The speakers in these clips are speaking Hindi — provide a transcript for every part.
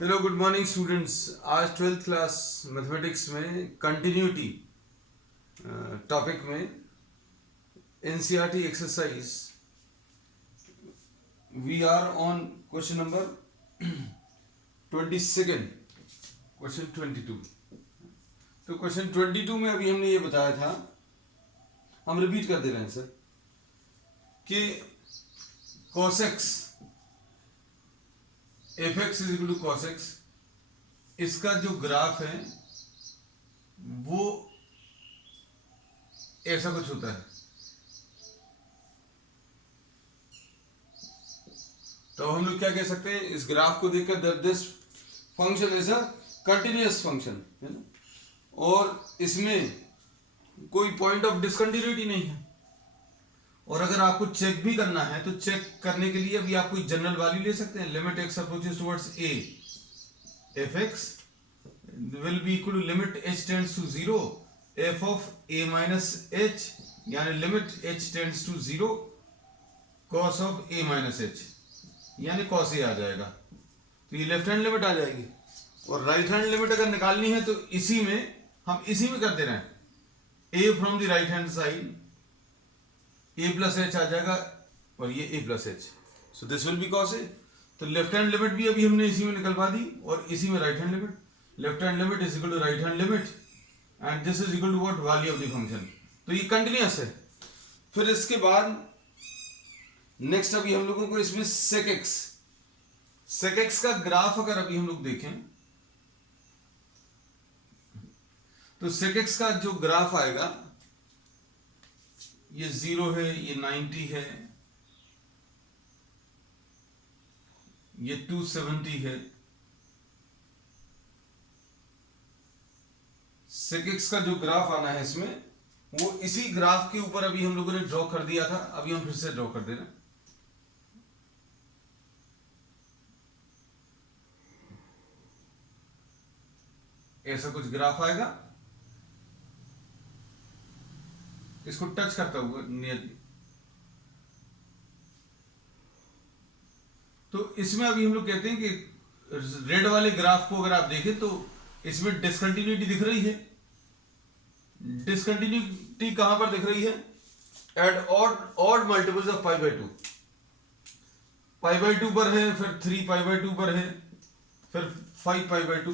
Hello good morning students. आज 12th क्लास मैथमेटिक्स में कंटिन्यूटी टॉपिक में NCERT exercise we are on question number 22, question 22। तो क्वेश्चन 22 में अभी हमने ये बताया था, हम रिपीट कर दे रहे हैं सर, कि cos x f x is equal to cos x, इसका जो ग्राफ है वो ऐसा कुछ होता है। तो हम लोग क्या कह सकते हैं इस ग्राफ को देखकर, that this function is a continuous function, है ना, और इसमें कोई पॉइंट ऑफ डिसकंटिन्यूटी नहीं है। और अगर आपको चेक भी करना है तो चेक करने के लिए अभी आप कोई जनरल वैल्यू ले सकते हैं। Limit x approaches towards A, F x will be equal to limit H tends to zero F of A minus H, यानी limit H tends to zero cos of A minus H, यानी कॉस ए आ जाएगा। तो ये लेफ्ट हैंड लिमिट आ जाएगी। और राइट हैंड लिमिट अगर निकालनी है तो इसी में हम इसी में कर दे रहे हैं, A from the right hand side A plus H आ जाएगा और ये A plus H, so this will be cos A. तो लेफ्ट हैंड लिमिट भी अभी हमने इसी में निकलवा दी और इसी में right hand limit. Left hand limit is equal to right hand limit and this is equal to what, value of the function. तो ये कंटिन्यूअस है। फिर इसके बाद नेक्स्ट अभी हम लोगों को इसमें सेक एक्स का ग्राफ अगर अभी हम लोग देखें तो सेक एक्स का जो ग्राफ आएगा, ये 0 है, ये 90 है, ये 270 है। सेक एक्स का जो ग्राफ आना है इसमें, वो इसी ग्राफ के ऊपर अभी हम लोगों ने ड्रॉ कर दिया था, अभी हम फिर से ड्रॉ कर दे रहे हैं। ऐसा कुछ ग्राफ आएगा, इसको टच करता हुआ नियरली। तो इसमें अभी हम लोग कहते हैं कि रेड वाले ग्राफ को अगर आप देखें तो इसमें डिसकंटिन्यूटी दिख रही है। डिसकंटिन्यूटी कहां पर दिख रही है? At odd multiples of pi by two. Pi by two पर है, फिर 3 पाई बाय टू पर है, फिर 5 पाई बाय टू।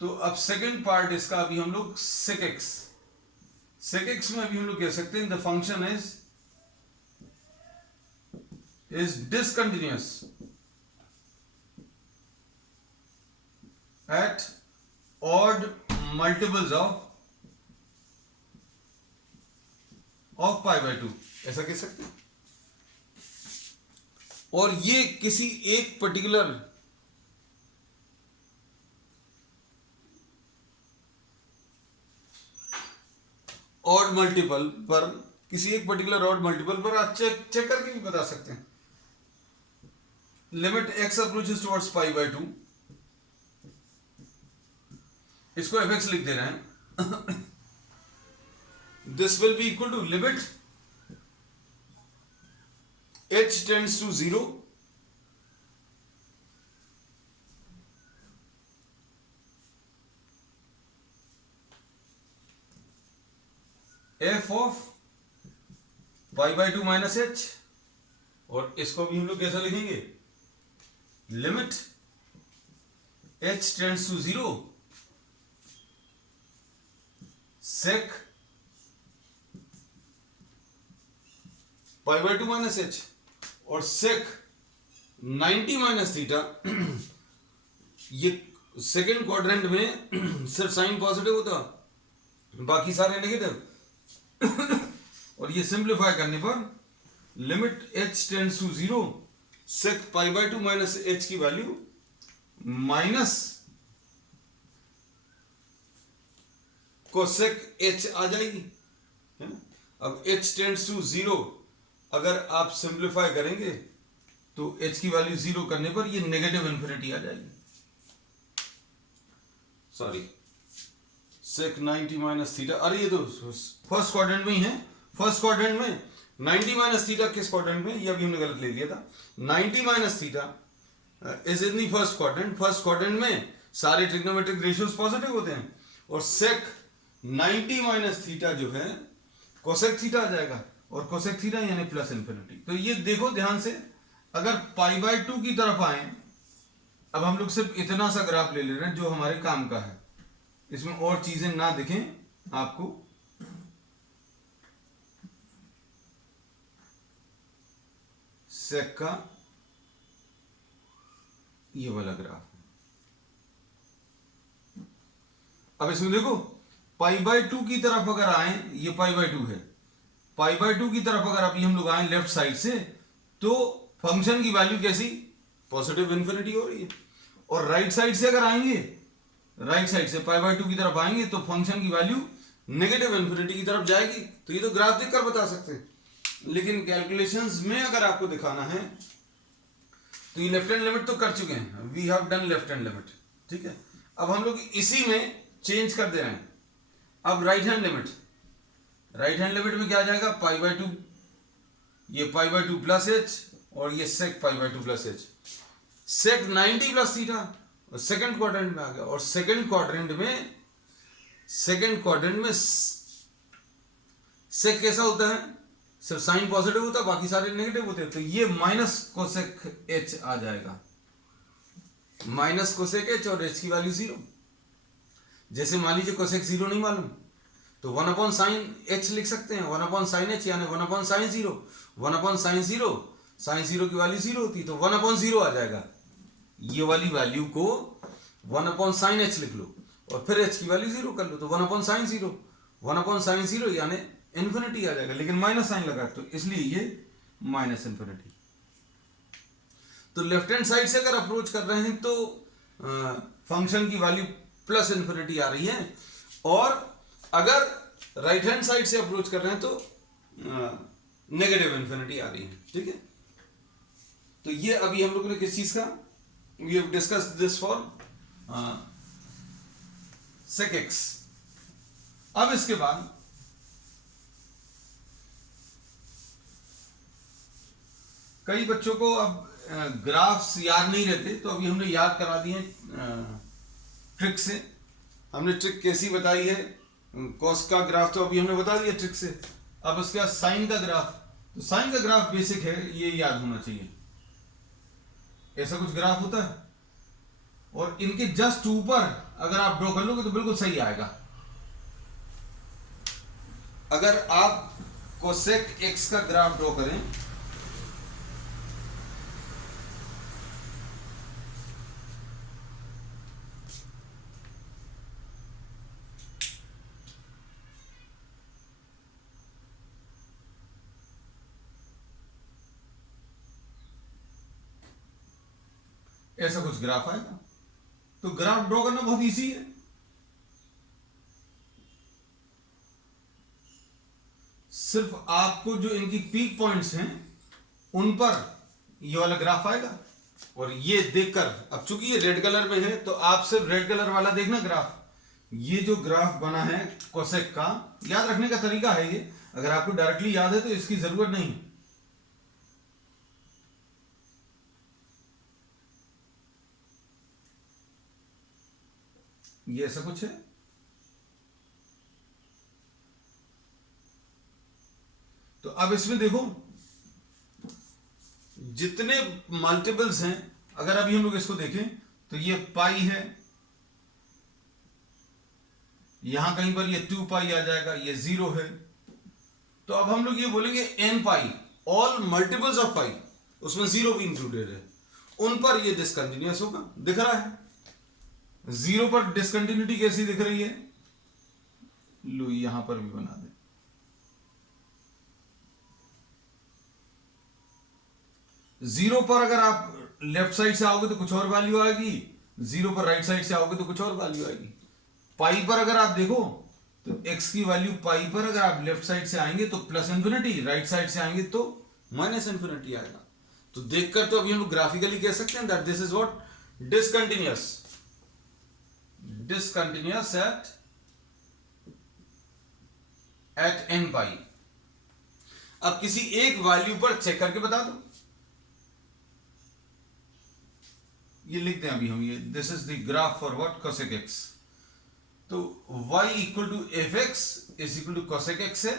तो अब सेकेंड पार्ट इसका अभी हम लोग सेक एक्स में अभी हम लोग कह सकते हैं the function is discontinuous at odd multiples of pi by two, ऐसा कह सकते हैं। और ये किसी एक पर्टिकुलर ऑड मल्टीपल पर, किसी एक पर्टिकुलर ऑड मल्टीपल पर आप चेक करके भी बता सकते हैं। Limit x approaches towards pi by two, इसको एफ एक्स लिख दे रहे हैं। This will be equal to limit H tends to zero F of pi by two minus H, और इसको भी हम लोग कैसा लिखेंगे? Limit H tends to zero sec pi by two minus H, और सेक 90 माइनस थीटा। ये सेकेंड क्वाड्रेंट में सिर्फ साइन पॉजिटिव होता, बाकी सारे नेगेटिव। और ये सिंप्लीफाई करने पर limit H tends to zero sec pi by two minus h की वैल्यू माइनस कोसेक एच आ जाएगी, है ना। अब एच टेंड्स टू जीरो अगर आप सिंप्लीफाई करेंगे तो एच की वैल्यू जीरो करने पर ये नेगेटिव इन्फिनिटी आ जाएगी। सॉरी, सेक 90 माइनस थीटा, अरे ये तो फर्स्ट क्वाड्रेंट में ही है। फर्स्ट क्वाड्रेंट में 90 माइनस थीटा किस क्वाड्रेंट में, ये अभी हमने गलत ले लिया था। 90 minus theta is in the first quadrant. First quadrant में सारे ट्रिग्नोमेट्रिक रेशियोज पॉजिटिव होते हैं, और सेक 90 माइनस थीटा जो है कोसेक थीटा आ जाएगा, और कोसेक थीटा यानी प्लस इन्फिनिटी। तो ये देखो ध्यान से, अगर पाई बाय 2 की तरफ आए, अब हम लोग सिर्फ इतना सा ग्राफ ले ले रहे हैं जो हमारे काम का है, इसमें और चीजें ना दिखें आपको। सेक का ये वाला ग्राफ, अब इसमें देखो पाई बाय 2 की तरफ अगर आए, ये पाई बाय 2 है, पाई बाय 2 की तरफ अगर अभी हम लोग आए लेफ्ट साइड से, तो फंक्शन की वैल्यू कैसी, पॉजिटिव इन्फिनिटी हो रही है। और राइट साइड से अगर आएंगे, राइट साइड से पाई बाय 2 की तरफ आएंगे तो फंक्शन की वैल्यू नेगेटिव इन्फिनिटी की तरफ जाएगी। तो ये तो ग्राफ देखकर बता सकते हैं, लेकिन कैलकुलेशंस में अगर आपको दिखाना है तो ये लेफ्ट हैंड लिमिट तो कर चुके हैं, we have done left hand limit, ठीक है। अब हम लोग इसी में चेंज कर दे रहे हैं। अब right hand limit, right hand limit में क्या आ जाएगा, पाई बाय 2, ये पाई बाय 2 प्लस एच, और ये sec pi by 2 plus H, sec 90 plus theta, और सेकंड क्वाड्रेंट में आ गया। और सेकंड क्वाड्रेंट में सेक कैसा होता है, सिर्फ साइन पॉजिटिव होता है, बाकी सारे नेगेटिव होते हैं। तो ये माइनस कोसेक एच आ जाएगा, माइनस कोसेक एच, और एच की वैल्यू 0। जैसे मान लीजिए कोसेक 0 नहीं मालूम तो 1 अपॉन साइन एच लिख सकते हैं, 1 अपॉन साइन एच यानी 1 upon sine 0, 1 upon sine 0, sine 0 की वैल्यू 0 होती, तो 1 अपॉन 0 आ जाएगा। ये वाली वैल्यू को 1 अपॉन साइन एच लिख लो, और फिर एच की वैल्यू 0 कर लो, तो 1 अपॉन साइन 0, 1 अपॉन साइन 0 यानी इन्फिनिटी आ जाएगा, लेकिन माइनस साइन लगा तो इसलिए ये माइनस इन्फिनिटी। तो लेफ्ट हैंड साइड से अगर अप्रोच कर रहे हैं तो फंक्शन की वैल्यू प्लस इन्फिनिटी आ रही है, और अगर राइट हैंड साइड से अप्रोच कर रहे हैं तो नेगेटिव इन्फिनिटी आ रही है, ठीक है। तो ये अभी हम लोगों ने किस चीज का, we have discussed this for sec x. अब इसके बाद कई बच्चों को अब ग्राफ्स याद नहीं रहते, तो अभी हमने याद करा दिए ट्रिक से। हमने ट्रिक कैसी बताई है, कॉस का ग्राफ तो अभी हमने बता दिया ट्रिक से। अब उसके बाद साइन का ग्राफ, तो साइन का ग्राफ बेसिक है, ये याद होना चाहिए। ऐसा कुछ ग्राफ होता है, और इनके जस्ट ऊपर अगर आप ड्रॉ कर लोगे तो बिल्कुल सही आएगा। अगर आप कोसेक एक्स का ग्राफ ड्रॉ करें, ऐसा कुछ ग्राफ आएगा। तो ग्राफ ड्रॉ करना बहुत इजी है, सिर्फ आपको जो इनकी पीक पॉइंट्स हैं उन पर ये वाला ग्राफ आएगा, और ये देखकर, अब चूंकि ये रेड कलर में है तो आप सिर्फ रेड कलर वाला देखना ग्राफ। ये जो ग्राफ बना है कोसेक का, याद रखने का तरीका है ये, अगर आपको डायरेक्टली याद है तो इसकी जरूरत नहीं। ये ऐसा कुछ है, तो अब इसमें देखो जितने मल्टीपल्स हैं, अगर अभी हम लोग इसको देखें तो ये पाई है, यहां कहीं पर ये 2 पाई आ जाएगा, ये 0 है। तो अब हम लोग ये बोलेंगे n pi, all multiples of pi, उसमें 0 भी इंक्लूडेड है, उन पर ये डिसकंटिन्यूअस होगा। दिख रहा है 0 पर डिसकंटिन्यूटी कैसी दिख रही है, लो यहां पर भी बना दे। 0 पर अगर आप लेफ्ट साइड से आओगे तो कुछ और वैल्यू आएगी, 0 पर राइट साइड से आओगे तो कुछ और वैल्यू आएगी। पाई पर अगर आप देखो तो x की वैल्यू पाई पर अगर आप लेफ्ट साइड से आएंगे तो प्लस इन्फिनिटी, राइट साइड से आएंगे तो माइनस इन्फिनिटी आएगा। तो देखकर तो अभी हम लोग ग्राफिकली कह सकते हैं that this is what discontinuous, discontinuous at n pi. अब किसी एक वैल्यू पर चेक करके बता दो, ये लिखते हैं अभी हम, ये this is the graph for what, cosec x. तो y equal to f x is equal to cosec x है।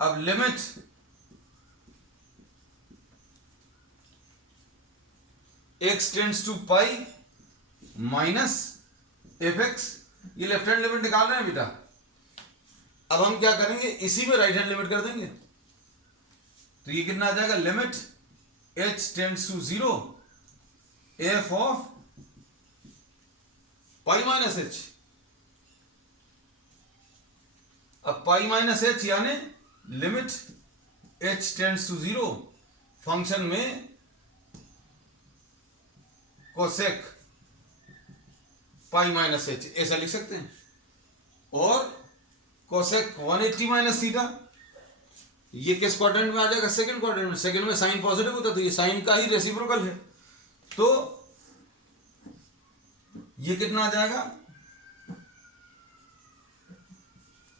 अब limit x tends to pi minus f x, ये लेफ्ट हैंड लिमिट निकाल रहे हैं बेटा। अब हम क्या करेंगे, इसी में राइट हैंड लिमिट कर देंगे। तो ये कितना आ जाएगा, limit h tends to 0 f of pi minus h. अब पाई माइनस एच यानी limit h tends to 0 function में कोसेक पाई माइनस एच, ऐसा लिख सकते हैं। और कोसेक 180 माइनस थीटा, ये किस क्वाड्रेंट में आ जाएगा, सेकंड क्वाड्रेंट में। सेकंड में साइन पॉजिटिव होता है, तो ये साइन का ही रेसिप्रोकल है। तो ये कितना आ जाएगा,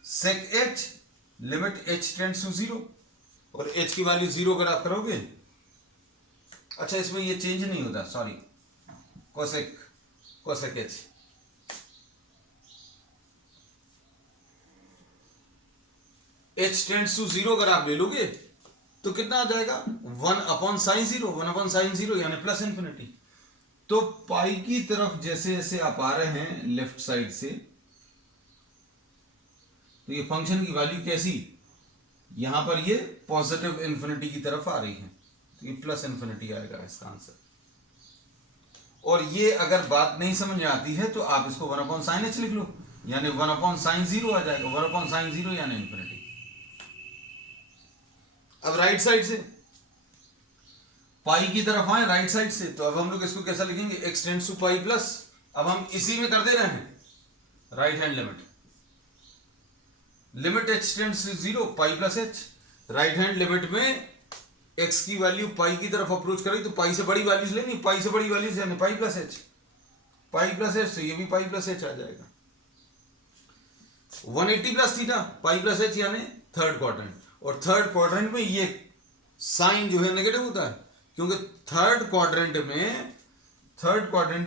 sec h limit h tends to 0, और h की वैल्यू 0 अगर आप करोगे, अच्छा इसमें ये चेंज नहीं होता, sorry, cosec h. h tends to 0 अगर आप ले लोगे तो कितना आ जाएगा, 1/sin0 यानी प्लस इंफिनिटी। तो पाई की तरफ जैसे जैसे आप आ रहे हैं लेफ्ट साइड से, तो ये फंक्शन की वैल्यू कैसी, यहां पर ये पॉजिटिव इंफिनिटी की तरफ आ रही है, तो ये प्लस इंफिनिटी आएगा इसका आंसर। और ये अगर बात नहीं समझ में आती है तो आप इसको 1/sin h लिख लो, यानी 1/sin0 आ जाएगा, 1/sin0 यानी इंफिनिटी। अब राइट साइड से पाई की तरफ आए राइट साइड से, तो अब हम लोग इसको कैसा लिखेंगे, x tends to pi plus, अब हम इसी में कर दे रहे हैं right hand limit, limit h tends to 0 pi plus h। Right hand limit में x की वैल्यू पाई की तरफ अप्रोच करेगी तो पाई से बड़ी वैल्यूज लेनी, पाई से बड़ी वैल्यूज यानी पाई प्लस h, पाई प्लस h, तो ये भी पाई प्लस h आ जाएगा। 180 plus theta pi plus h यानी थर्ड क्वाड्रेंट, और थर्ड क्वाड्रेंट में ये साइन जो है नेगेटिव होता है, क्योंकि थर्ड क्वाड्रेंट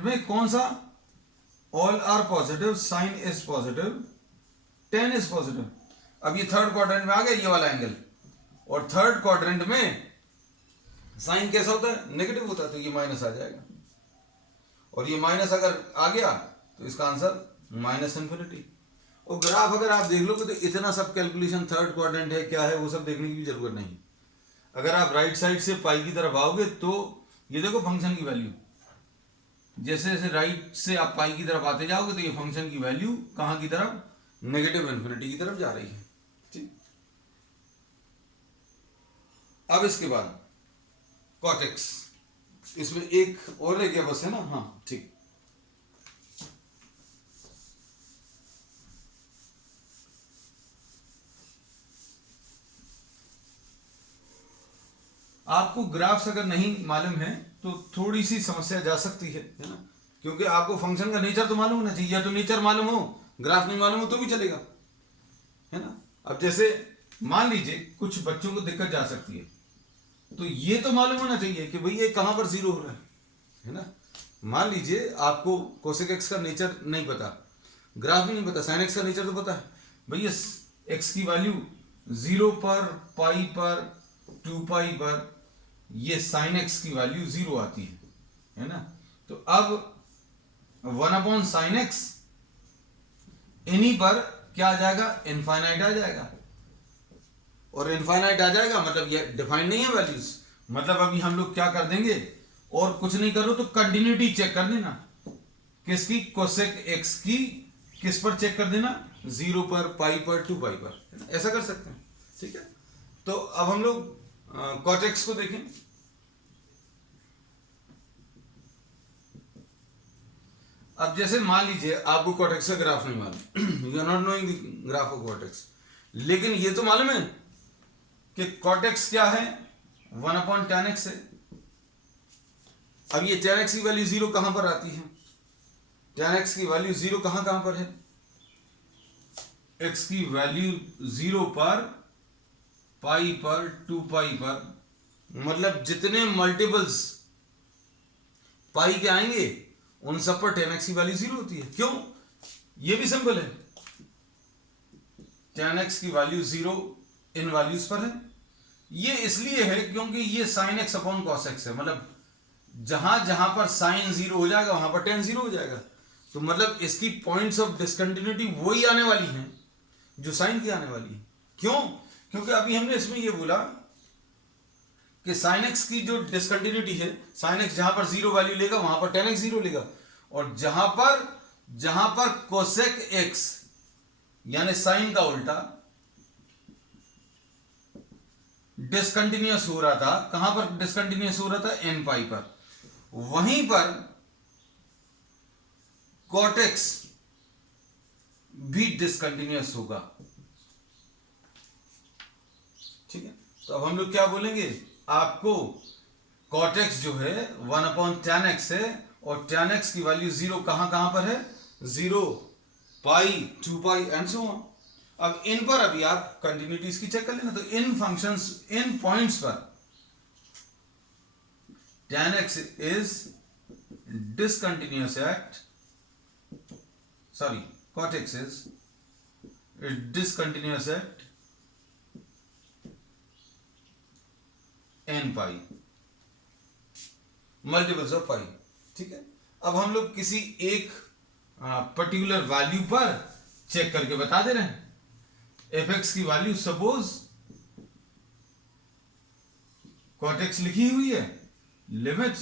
में कौन सा, all are positive, sine is positive, tan is positive. अब ये थर्ड क्वाड्रेंट में आ गया ये वाला एंगल, और थर्ड क्वाड्रेंट में साइन कैसा होता है, नेगेटिव होता है, तो ये माइनस आ जाएगा। और ये माइनस अगर आ गया तो इसका आंसर माइनस इंफिनिटी। और ग्राफ अगर आप देख लोगे तो इतना सब कैलकुलेशन, थर्ड क्वाड्रेंट है क्या है वो सब देखने की भी जरूरत नहीं। अगर आप राइट साइड से पाई की तरफ आओगे तो ये देखो फंक्शन की वैल्यू, जैसे जैसे राइट से आप पाई की तरफ आते जाओगे तो ये फंक्शन की वैल्यू कहां की तरफ, नेगेटिव इंफिनिटी की तरफ जा रही है। ठीक, अब इसके बाद cot x, इसमें एक और रह गया बस, है ना, हाँ ठीक। आपको ग्राफ्स अगर नहीं मालूम है तो थोड़ी सी समस्या जा सकती है ना, क्योंकि आपको फंक्शन का नेचर तो मालूम होना चाहिए, या तो नेचर मालूम हो, ग्राफ नहीं मालूम हो तो भी चलेगा, है ना। अब जैसे मान लीजिए कुछ बच्चों को दिक्कत जा सकती है, तो ये तो मालूम होना चाहिए कि भाई ये कहां पर जीरो हो रहा है ना। मान लीजिए आपको कोसेक एक्स का नेचर नहीं पता, ग्राफ भी नहीं पता, साइन एक्स का नेचर तो पता है, भैया एक्स की वैल्यू 0 पर, पाई पर, 2 पाई पर ये साइन एक्स की वैल्यू 0 आती है ना। तो अब 1/sin x इन्हीं पर क्या आ जाएगा, इनफाइनाइट आ जाएगा। और इनफाइनाइट आ जाएगा मतलब ये डिफाइंड नहीं है वैल्यूज, मतलब अभी हम लोग क्या कर देंगे, और कुछ नहीं करो तो कंटिन्यूटी चेक कर देना, किसकी, कोसेक एक्स की, किस पर चेक कर देना, 0 पर, पाई पर, 2 पाई पर, ऐसा कर सकते हैं। ठीक है, तो अब हम लोग cot x को देखें। अब जैसे मान लीजिए आपको cot x का ग्राफ नहीं मालूम, you are not knowing the graph of cot x, लेकिन ये तो मालूम है कि cot x क्या है, 1/tan x है। अब ये tan x की वैल्यू 0 कहां पर आती है, tan x की वैल्यू 0 कहां कहां पर है, x की वैल्यू 0 पर, पाई पर, 2 पाई पर, मतलब जितने मल्टीपल्स पाई के आएंगे उन सब पर tan x की वैल्यू 0 होती है। क्यों? ये भी सिंपल है, tan x की वैल्यू 0 इन वैल्यूज पर है। ये इसलिए है क्योंकि ये sin x upon cos x है, मतलब जहां जहां पर sin 0 हो जाएगा वहां पर tan 0 हो जाएगा। तो मतलब इसकी पॉइंट्स ऑफ डिसकंटिन्यूटी वही आने वाली हैं जो साइन की आने वाली है। क्यों? क्योंकि अभी हमने इसमें ये बोला कि sin x की जो डिसकंटिन्यूटी है, sin x जहां पर 0 वैल्यू लेगा वहां पर tan x 0 लेगा, और जहां पर cosec x यानी साइन का उल्टा डिसकंटिन्यूअस हो रहा था, कहां पर डिसकंटिन्यूअस हो रहा था? n पाई पर। वहीं पर cot x भी डिसकंटिन्यूअस होगा। ठीक है, तो अब हम लोग क्या बोलेंगे? आपको cot x जो है 1/tan x है, और tan x की वैल्यू 0 कहां पर है? 0, पाई, 2 पाई एंड सो ऑन। अब इन पर अभी आप कंटिन्यूटीज की चेक कर लेना। तो इन फंक्शंस, इन पॉइंट्स पर tan x इज discontinuous at, sorry, cot x is discontinuous at n pi multiples of pi. ठीक है, अब हम लोग किसी एक पर्टिकुलर वैल्यू पर चेक करके बता दे रहे हैं। एफ एक्स की वैल्यू सपोज cot x लिखी हुई है, limit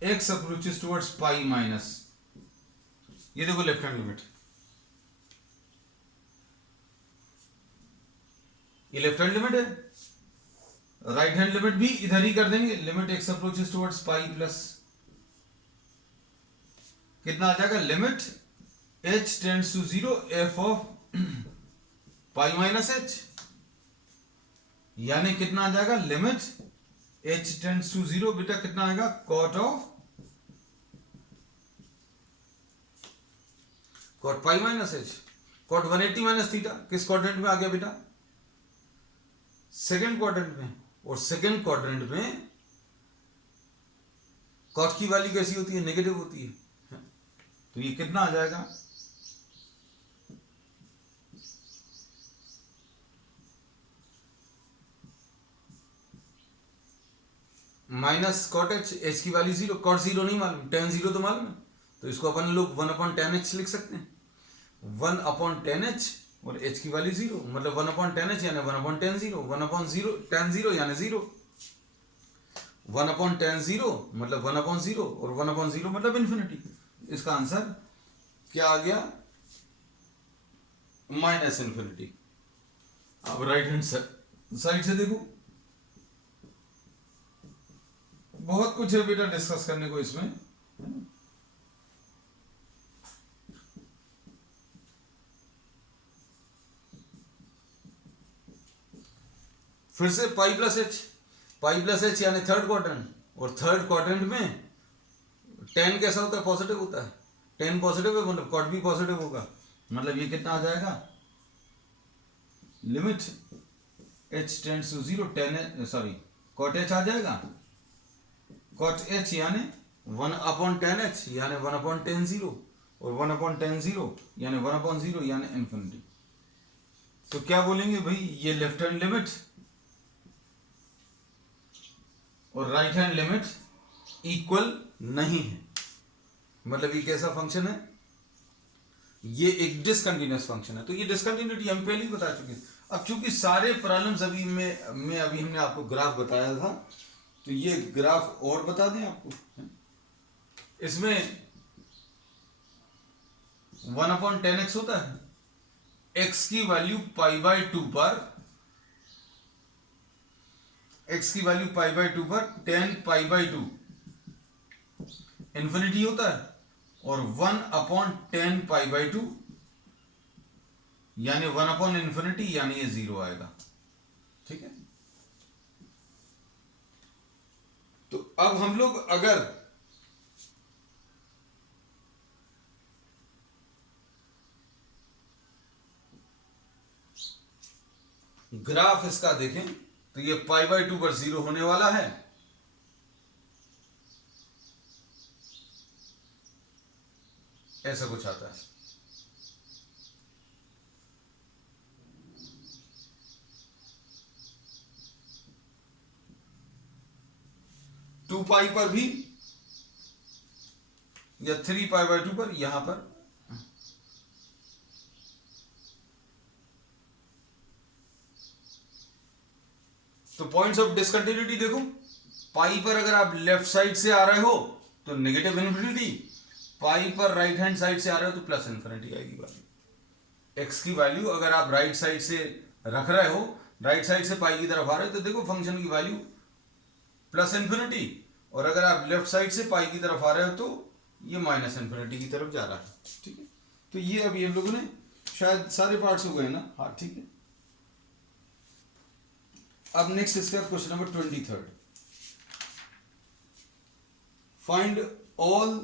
x approaches towards pi minus, ये देखो लेफ्ट हैंड लिमिट, ये लेफ्ट हैंड लिमिट है। राइट हैंड लिमिट भी इधर ही कर देंगे, limit x approaches towards pi plus कितना आ जाएगा? Limit h tends to 0 f of pi minus h, यानी कितना आ जाएगा? लिमिट h टेंड्स टू 0, बेटा कितना आएगा? cot of cot pi minus h, cot 180 minus theta किस क्वाड्रेंट में आ गया बेटा? सेकेंड क्वाड्रेंट में। और सेकेंड क्वाड्रेंट में cot की वैल्यू कैसी होती है? नेगेटिव होती है। तो ये कितना आ जाएगा? माइनस cot h, h की वैल्यू 0, cot 0 नहीं मालूम, tan 0 तो मालूम है, तो इसको अपन लोग 1/tan h लिख सकते हैं। 1/tan h और h की वैल्यू 0, मतलब 1/tan h यानी 1/tan 0, 1/0 tan 0 यानी 0, 1/tan 0 मतलब 1/0 और 1/0 मतलब इन्फिनिटी। इसका आंसर क्या आ गया? Minus infinity. अब राइट हैंड साइड से देखो, बहुत कुछ है बेटा डिस्कस करने को इसमें। फिर से पाई प्लस एच यानी थर्ड क्वाड्रेंट, और थर्ड क्वाड्रेंट में tan कैसा होता है? पॉजिटिव होता है। tan पॉजिटिव है मतलब cot भी पॉजिटिव होगा, मतलब ये कितना आ जाएगा? Limit h tends to 0 tan, sorry, cot h आ जाएगा, cot h यानी 1/tan h यानी 1/tan 0, और 1/tan 0 यानी 1/0 यानी इन्फिनिटी। तो क्या बोलेंगे भाई? ये लेफ्ट हैंड लिमिट और राइट हैंड लिमिट इक्वल नहीं है, मतलब ये कैसा फंक्शन है? ये एक डिसकंटिन्यूअस फंक्शन है। तो ये डिसकंटिन्यूटी हम पहले ही बता चुके हैं। अब चूंकि सारे प्रॉब्लम्स अभी में अभी हमने आपको ग्राफ बताया था, तो ये ग्राफ और बता दें आपको। इसमें 1/tan x होता है, x की वैल्यू π/2 पर, x की वैल्यू π/2 पर tan π/2 इन्फिनिटी होता है, और 1/tan π/2 यानी 1/∞ यानी ये 0 आएगा। ठीक है, तो अब हम लोग अगर ग्राफ इसका देखें तो ये π/2 पर 0 होने वाला है, ऐसा कुछ आता है। टू पाई पर भी या 3π/2 पर, यहां पर तो पॉइंट्स ऑफ डिसकंटिन्यूटी देखो, पाई पर अगर आप लेफ्ट साइड से आ रहे हो तो नेगेटिव इन्फिनिटी, पाई पर राइट हैंड साइड से आ रहे हो तो प्लस इन्फिनिटी आएगी वैल्यू। एक्स की वैल्यू अगर आप राइट साइड से रख रहे हो, राइट साइड से पाई की तरफ आ रहे हो तो देखो फंक्शन की वैल्यू प्लस इन्फिनिटी, और अगर आप लेफ्ट साइड से पाई की तरफ आ रहे हो तो ये माइनस इन्फिनिटी की तरफ जा रहा है। ठीक है, तो ये अभी हम लोगों ने शायद सारे पार्ट्स हो गए ना। हाँ ठीक है, अब नेक्स्ट इसका question number 23। Find all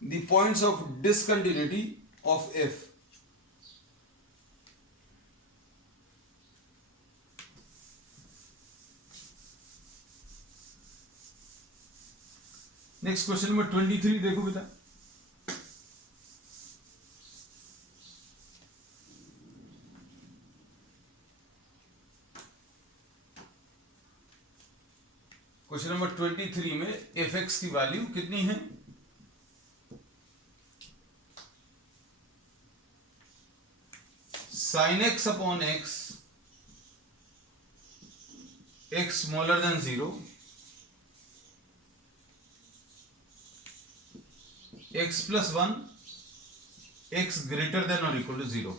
the points of discontinuity of F. Next question number 23 देखो बेटा। क्वेश्चन नंबर 23 में एफ एक्स की वैल्यू कितनी है? Sine x upon x, x smaller than 0, x plus 1, x greater than और इक्वल टू 0,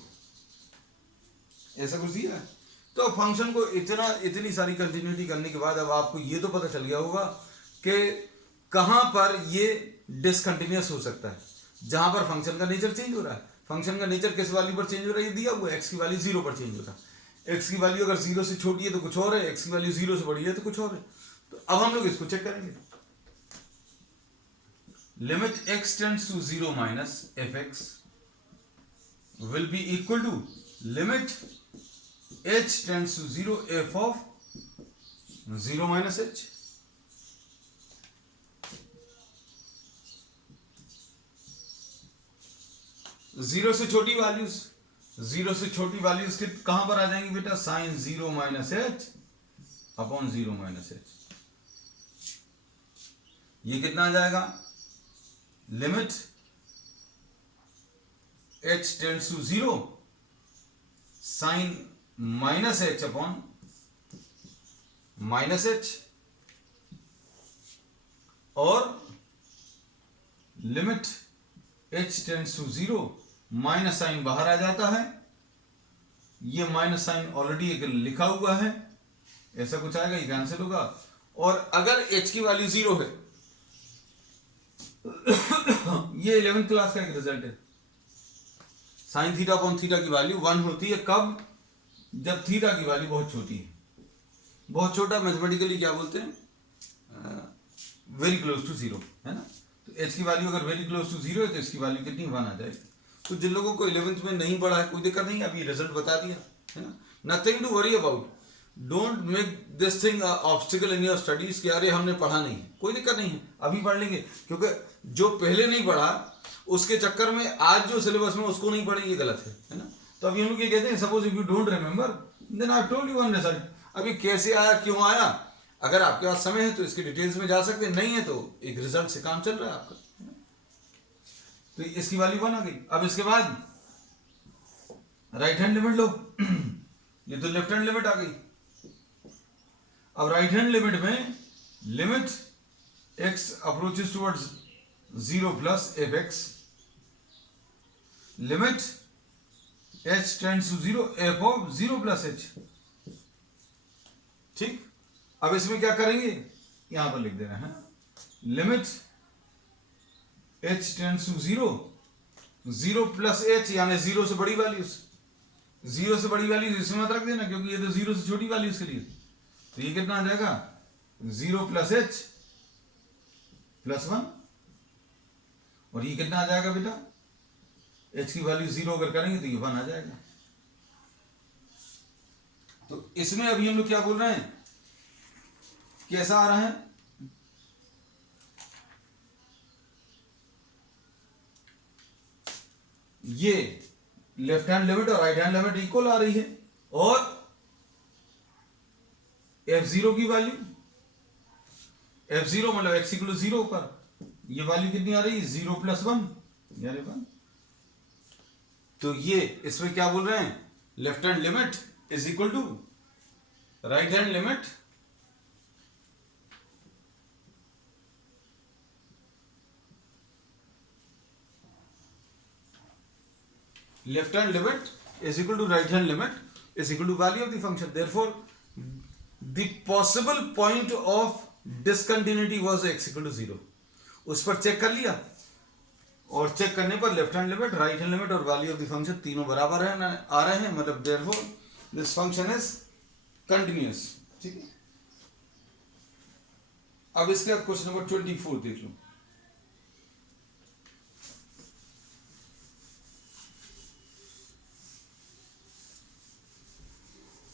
ऐसा कुछ दिया है। तो फंक्शन को इतनी सारी कंटिन्यूटी करने के बाद अब आपको ये तो पता चल गया होगा कि कहां पर ये डिसकंटिन्यूअस हो सकता है, जहां पर फंक्शन का नेचर चेंज हो रहा है। फंक्शन का नेचर किस वैल्यू पर चेंज हो रहा है, ये दिया हुआ है, एक्स की वैल्यू 0 पर चेंज हो रहा है। एक्स की वैल्यू अगर 0 से छोटी है तो कुछ और है, एक्स की वैल्यू 0 से बड़ी है तो कुछ और है। तो अब हम लोग इसको चेक करेंगे। Limit x tends to 0 minus f x will be equal to limit h tends to 0 f of 0 minus h। Zero से छोटी वैल्यूज, जीरो से छोटी वैल्यूज कहां पर आ जाएंगी बेटा? Sine 0 minus H upon 0 minus H. ये कितना आ जाएगा? Limit h tends to 0 sine minus H upon minus H, और limit h tends to 0 minus sine बाहर आ जाता है, ये माइनस साइन ऑलरेडी एक लिखा हुआ है, ऐसा कुछ आएगा, ये कैंसिल होगा। और अगर h की वैल्यू 0 है ये 11th क्लास का एक रिजल्ट है। साइन थीटा अपॉन थीटा की वैल्यू 1 होती है कब? जब थीटा की वैल्यू बहुत छोटी है, बहुत छोटा, मैथमेटिकली क्या बोलते हैं, वेरी क्लोज टू 0, है ना। तो h की वैल्यू अगर वेरी क्लोज टू 0 है तो इसकी वैल्यू कितनी? 1 आ जाएगी। तो जिन लोगों को 11th में नहीं पढ़ा है कोई दिक्कत नहीं, अभी रिजल्ट बता दिया है ना, nothing to worry about. Don't make this thing obstacle in your studies कि अरे हमने पढ़ा नहीं है, कोई दिक्कत नहीं है, अभी पढ़ लेंगे। क्योंकि जो पहले नहीं पढ़ा उसके चक्कर में आज जो सिलेबस में उसको नहीं पढ़ेंगे, गलत है ना। तो अभी हम लोग ये कहते हैं, suppose if you don't remember then I told you one result. अभी कैसे आया, क्यों आया, अगर आपके पास समय है तो इसके डिटेल्स में जा सकते हैं, नहीं है तो एक रिजल्ट से काम चल रहा है आपका। तो इसकी वैल्यू 1 आ गई। अब इसके बाद राइट हैंड लिमिट लो ये तो लेफ्ट हैंड लिमिट आ गई। अब राइट हैंड लिमिट में limit x approaches towards 0 plus F X, limit h tends to 0 f of 0 plus h। ठीक, अब इसमें क्या करेंगे, यहां पर लिख दे रहे हैं limit h tends to 0 plus h, यानी 0 से बड़ी वैल्यूज, 0 से बड़ी वैल्यूज इसमें मत रख देना क्योंकि ये तो 0 से छोटी वैल्यूज के लिए। तो ये कितना आ जाएगा? 0 प्लस h प्लस 1, और ये कितना आ जाएगा बेटा? h की वैल्यू 0 अगर करेंगे तो ये 1 आ जाएगा। तो इसमें अभी हम लोग क्या बोल रहे हैं, कैसा आ रहा है? ये लेफ्ट हैंड लिमिट और राइट हैंड लिमिट इक्वल आ रही है, और f0 की वैल्यू, f0 मतलब x इक्वल टू 0 पर ये वैल्यू कितनी आ रही है, 0 + 1 यानी 1। तो ये इसमें क्या बोल रहे हैं, left hand limit is equal to right hand limit left hand limit is equal to right hand limit is equal to value of the function. Therefore, the possible point of discontinuity was x equal to 0. उस पर चेक कर लिया, और चेक करने पर left hand limit, right hand limit और वैल्यू ऑफ द फंक्शन तीनों बराबर है आ रहे हैं, मतलब therefore this function is continuous. ठीक है। अब इसके बाद क्वेश्चन नंबर 24 देख लो।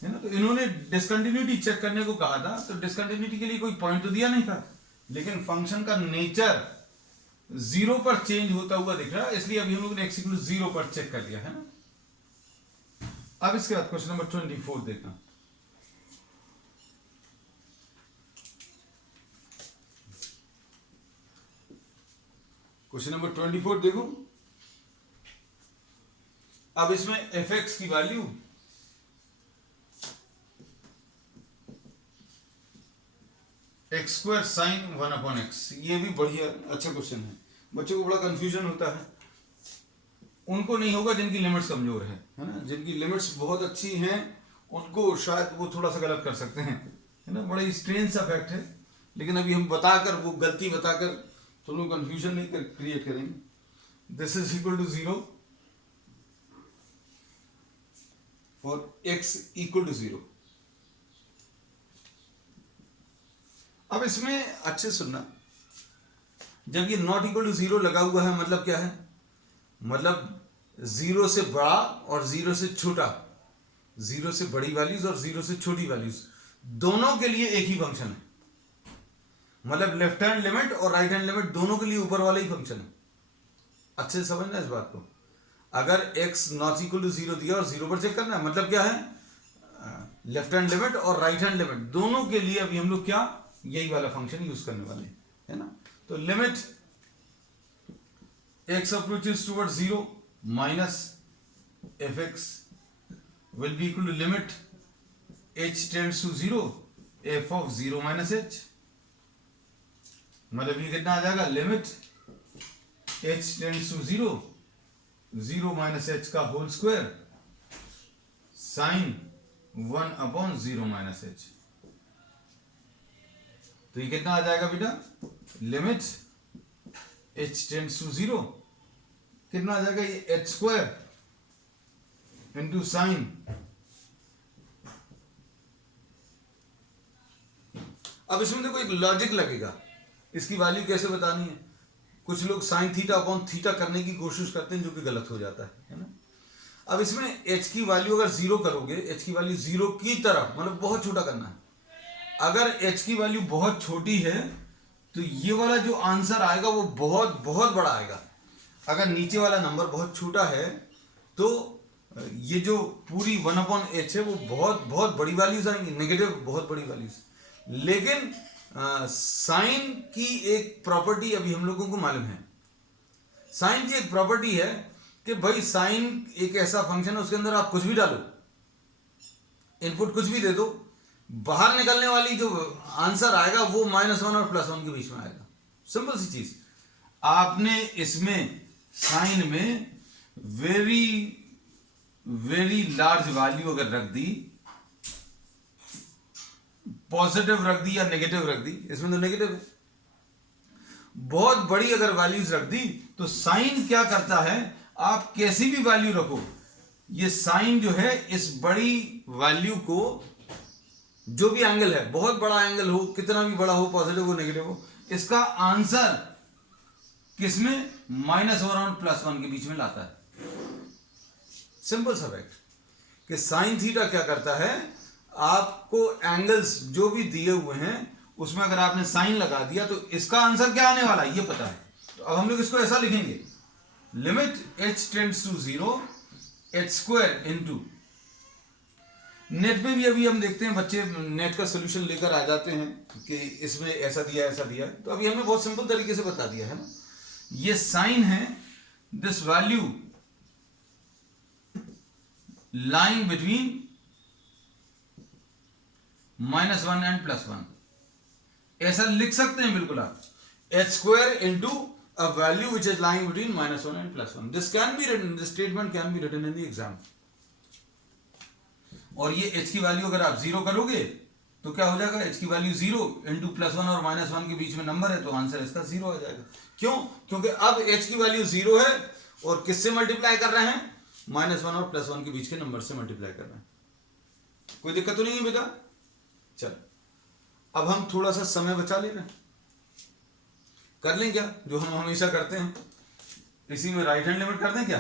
है ना, तो इन्होंने डिसकंटिन्यूटी चेक करने को कहा था, तो डिसकंटिन्यूटी के लिए कोई पॉइंट तो दिया नहीं था, लेकिन फंक्शन का नेचर 0 पर चेंज होता हुआ दिख रहा है, इसलिए अभी हम लोग ने x इक्वल टू 0 पर चेक कर लिया है ना। अब इसके बाद क्वेश्चन नंबर 24 देखना। क्वेश्चन नंबर 24 देखो। अब इसमें fx की वैल्यू x² sin 1/x, ये भी बढ़िया अच्छा क्वेश्चन है। बच्चों को बड़ा कंफ्यूजन होता है, उनको नहीं होगा जिनकी लिमिट्स कमजोर है ना, जिनकी लिमिट्स बहुत अच्छी हैं उनको शायद वो थोड़ा सा गलत कर सकते हैं, है ना, बड़ा स्ट्रेंज सा फैक्ट है, लेकिन अभी हम बताकर, वो गलती बताकर तो लोग कंफ्यूजन नहीं क्रिएट करेंगे। This is equal to 0 for x equal to 0। अब इसमें अच्छे सुनना, जब ये नॉट इक्वल टू 0 लगा हुआ है, मतलब क्या है, मतलब 0 से बड़ा और 0 से छोटा, 0 से बड़ी वैल्यूज और 0 से छोटी वैल्यूज दोनों के लिए एक ही फंक्शन है, मतलब लेफ्ट हैंड लिमिट और राइट हैंड लिमिट दोनों के लिए ऊपर वाला ही फंक्शन है। अच्छे से समझना इस बात को। अगर x नॉट इक्वल टू 0 दिया और 0 पर चेक करना है, मतलब क्या है, लेफ्ट हैंड लिमिट और राइट हैंड लिमिट दोनों के लिए अभी हम लोग क्या यही वाला फंक्शन यूज करने वाले हैं, है ना। तो limit x approaches towards 0 minus fx will be equal to limit h tends to 0 f of 0 minus h, मतलब ये कितना आ जाएगा, limit h tends to 0 minus h का whole square sine 1/0 minus h। तो ये कितना आ जाएगा बेटा, लिमिट h टेंड्स टू 0 कितना आ जाएगा, ये h² इंटू साइन, अब इसमें देखो एक लॉजिक लगेगा, इसकी वैल्यू कैसे बतानी है। कुछ लोग साइन थीटा अपॉन थीटा करने की कोशिश करते हैं, जो कि गलत हो जाता है ना। अब इसमें h की वैल्यू अगर 0 करोगे, h की वैल्यू 0 की तरफ, मतलब बहुत छोटा करना है। अगर h की वैल्यू बहुत छोटी है तो ये वाला जो आंसर आएगा वो बहुत बहुत बड़ा आएगा। अगर नीचे वाला नंबर बहुत छोटा है तो ये जो पूरी 1/h है वो बहुत बहुत बड़ी वैल्यूज आएंगी, नेगेटिव बहुत बड़ी वैल्यूज। लेकिन साइन की एक प्रॉपर्टी अभी हम लोगों को मालूम है। साइन की एक प्रॉपर्टी है कि भाई साइन एक ऐसा फंक्शन है, उसके अंदर आप कुछ भी डालो, इनपुट कुछ भी दे दो, बाहर निकलने वाली जो आंसर आएगा वो -1 और +1 के बीच में आएगा। सिंपल सी चीज। आपने इसमें साइन में वेरी वेरी लार्ज वैल्यू अगर रख दी, पॉजिटिव रख दी या नेगेटिव रख दी, इसमें तो नेगेटिव है, बहुत बड़ी अगर वैल्यूज रख दी तो साइन क्या करता है, आप कैसी भी वैल्यू रखो, ये साइन जो है इस बड़ी वैल्यू को, जो भी एंगल है, बहुत बड़ा एंगल हो, कितना भी बड़ा हो, पॉजिटिव हो नेगेटिव हो, इसका आंसर किसमें, -1 और +1 के बीच में लाता है। सिंपल सा फैक्ट कि साइन थीटा क्या करता है, आपको एंगल्स जो भी दिए हुए हैं उसमें अगर आपने साइन लगा दिया तो इसका आंसर क्या आने वाला है ये पता है। तो अब हम लोग इसको ऐसा लिखेंगे limit h tends to 0 h square into, net पे भी अभी हम देखते हैं बच्चे नेट का सोल्यूशन लेकर आ जाते हैं कि इसमें ऐसा दिया ऐसा दिया, तो अभी हमने बहुत सिंपल तरीके से बता दिया है ना। ये साइन है this value lying between -1 and +1, ऐसा लिख सकते हैं बिल्कुल आप, h square into a value which is lying between -1 and +1। This can be written, this statement can be written in the exam. और ये h की वैल्यू अगर आप 0 करोगे तो क्या हो जाएगा, h की वैल्यू 0 इंटू +1 और -1 के बीच में नंबर है तो आंसर इसका 0 आ जाएगा। क्यों? क्योंकि अब h की वैल्यू 0 है और किससे मल्टीप्लाई कर रहे हैं, -1 और +1 के बीच के नंबर से मल्टीप्लाई कर रहे हैं। कोई दिक्कत तो नहीं है बेटा? चल अब हम थोड़ा सा समय बचा ले रहे हैं, कर लें क्या जो हम हमेशा करते हैं, इसी में राइट हैंड लिमिट कर दें, क्या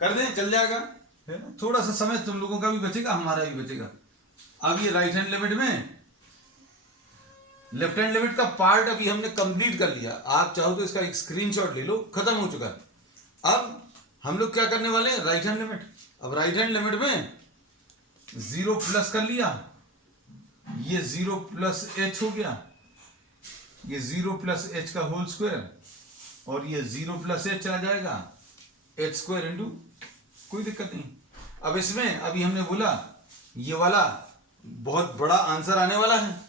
कर दें, चल जाएगा है ना। थोड़ा सा समय तुम लोगों का भी बचेगा, हमारा भी बचेगा। अब ये राइट हैंड लिमिट में लेफ्ट हैंड लिमिट का पार्ट अभी हमने कंप्लीट कर लिया, आप चाहो तो इसका एक स्क्रीनशॉट ले लो, खत्म हो चुका है। अब हम लोग क्या करने वाले हैं, राइट हैंड लिमिट। अब राइट हैंड लिमिट में 0 प्लस कर लिया, ये 0 प्लस h हो गया, ये 0 प्लस h का होल स्क्वायर, और ये 0 प्लस h आ जाएगा h स्क्वायर इंटू, कोई दिक्कत नहीं। अब इसमें अभी हमने बोला ये वाला बहुत बड़ा आंसर आने वाला है,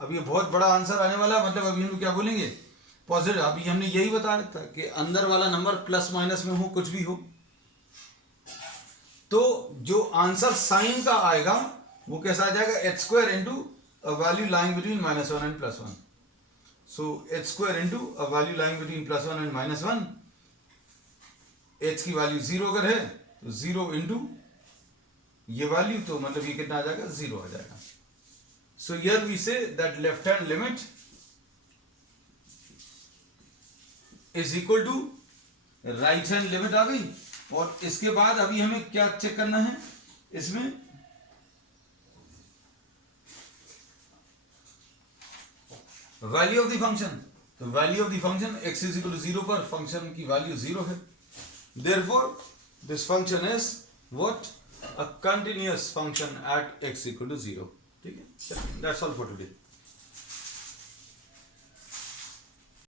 अब ये बहुत बड़ा आंसर आने वाला है मतलब अभी हम क्या बोलेंगे, पॉजिटिव। अभी हमने यही बताया था कि अंदर वाला नंबर प्लस माइनस में हो, कुछ भी हो, तो जो आंसर साइन का आएगा वो कैसा आ जाएगा, h square into a value lying between -1 and +1। So h square into a value lying between +1 and -1, h की वैल्यू 0 अगर है तो 0 इंटू ये वैल्यू, तो मतलब ये कितना आ जाएगा, 0 आ जाएगा। So here we say that left hand limit is equal to right hand limit आ गई। और इसके बाद अभी हमें क्या चेक करना है, इसमें वैल्यू ऑफ द फंक्शन। तो value of the function x is equal to 0 पर फंक्शन की वैल्यू 0 है, therefore this function is what, a continuous function at x equal to 0। ठीक है, that's all for today।